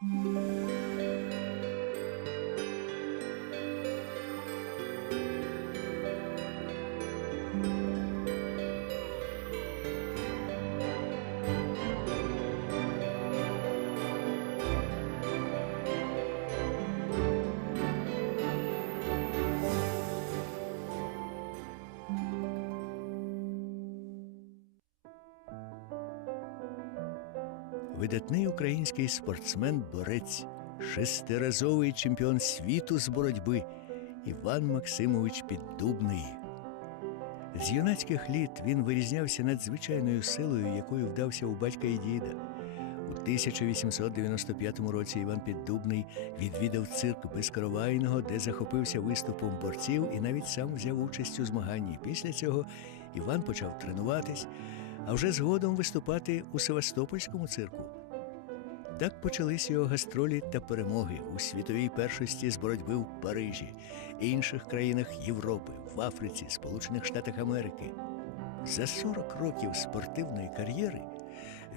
Música Видатний український спортсмен-борець, шестиразовий чемпіон світу з боротьби Іван Максимович Піддубний. З юнацьких літ він вирізнявся надзвичайною силою, якою вдався у батька і діда. У 1895 році Іван Піддубний відвідав цирк Безкоровайного, де захопився виступом борців і навіть сам взяв участь у змаганні. Після цього Іван почав тренуватись, а вже згодом виступати у Севастопольському цирку. Так почались його гастролі та перемоги у світовій першості з боротьби в Парижі, інших країнах Європи, в Африці, Сполучених Штатах Америки. За 40 років спортивної кар'єри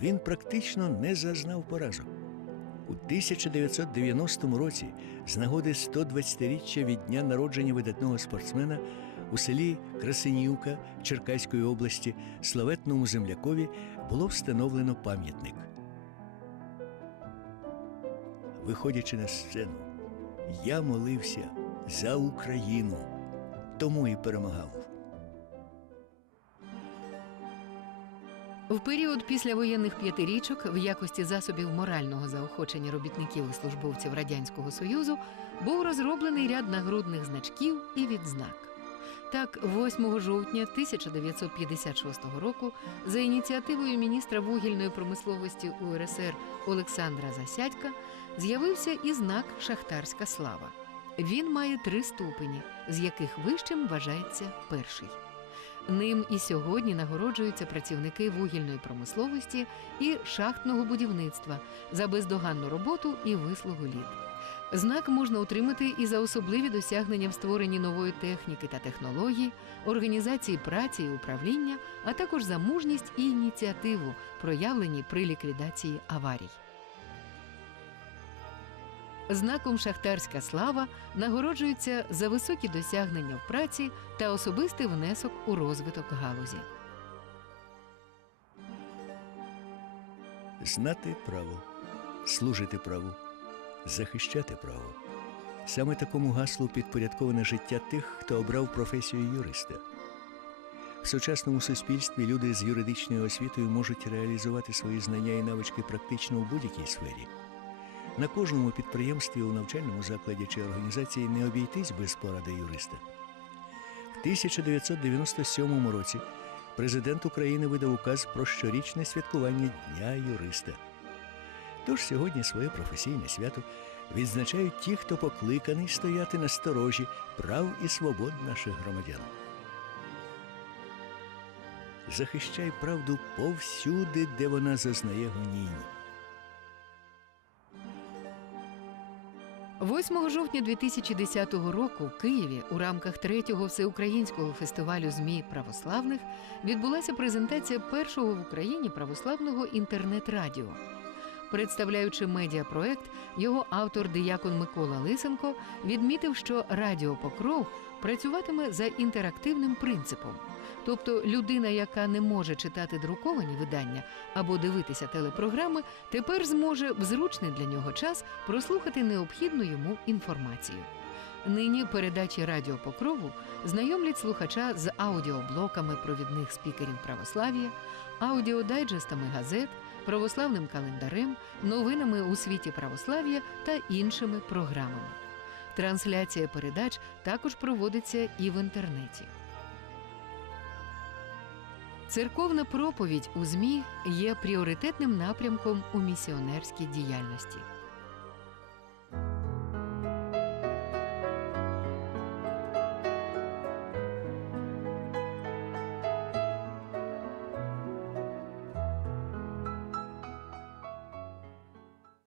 він практично не зазнав поразок. У 1990 році, з нагоди 120-річчя від дня народження видатного спортсмена, у селі Красинівка Черкаської області славетному землякові було встановлено пам'ятник. Виходячи на сцену, я молився за Україну, тому і перемагав. В період післявоєнних п'ятирічок в якості засобів морального заохочення робітників і службовців Радянського Союзу був розроблений ряд нагрудних значків і відзнак. Так, 8 жовтня 1956 року за ініціативою міністра вугільної промисловості УРСР Олександра Засядька з'явився і знак Шахтарська слава. Він має три ступені, з яких вищим вважається перший. Ним і сьогодні нагороджуються працівники вугільної промисловості і шахтного будівництва за бездоганну роботу і вислугу літ. Знак можна отримати і за особливі досягнення в створенні нової техніки та технологій, організації праці і управління, а також за мужність і ініціативу, проявлені при ліквідації аварій. Знаком Шахтарська слава нагороджується за високі досягнення в праці та особистий внесок у розвиток галузі. Знати право, служити праву, захищати право. Саме такому гаслу підпорядковане життя тих, хто обрав професію юриста. В сучасному суспільстві люди з юридичною освітою можуть реалізувати свої знання і навички практично у будь-якій сфері. На кожному підприємстві у навчальному закладі чи організації не обійтись без поради юриста. В 1997 році президент України видав указ про щорічне святкування Дня юриста. Тож сьогодні своє професійне свято відзначають ті, хто покликаний стояти на сторожі прав і свобод наших громадян. Захищай правду повсюди, де вона зазнає гонінь. 8 жовтня 2010 року в Києві у рамках третього всеукраїнського фестивалю ЗМІ православних відбулася презентація першого в Україні православного інтернет-радіо. Представляючи медіапроект, його автор диякон Микола Лисенко відмітив, що Радіо Покров працюватиме за інтерактивним принципом. Тобто людина, яка не може читати друковані видання або дивитися телепрограми, тепер зможе в зручний для нього час прослухати необхідну йому інформацію. Нині передачі Радіо Покрову знайомлять слухача з аудіоблоками провідних спікерів православ'я, аудіодайджестами газет, православним календарем, новинами у світі православ'я та іншими програмами. Трансляція передач також проводиться і в інтернеті. Церковна проповідь у ЗМІ є пріоритетним напрямком у місіонерській діяльності.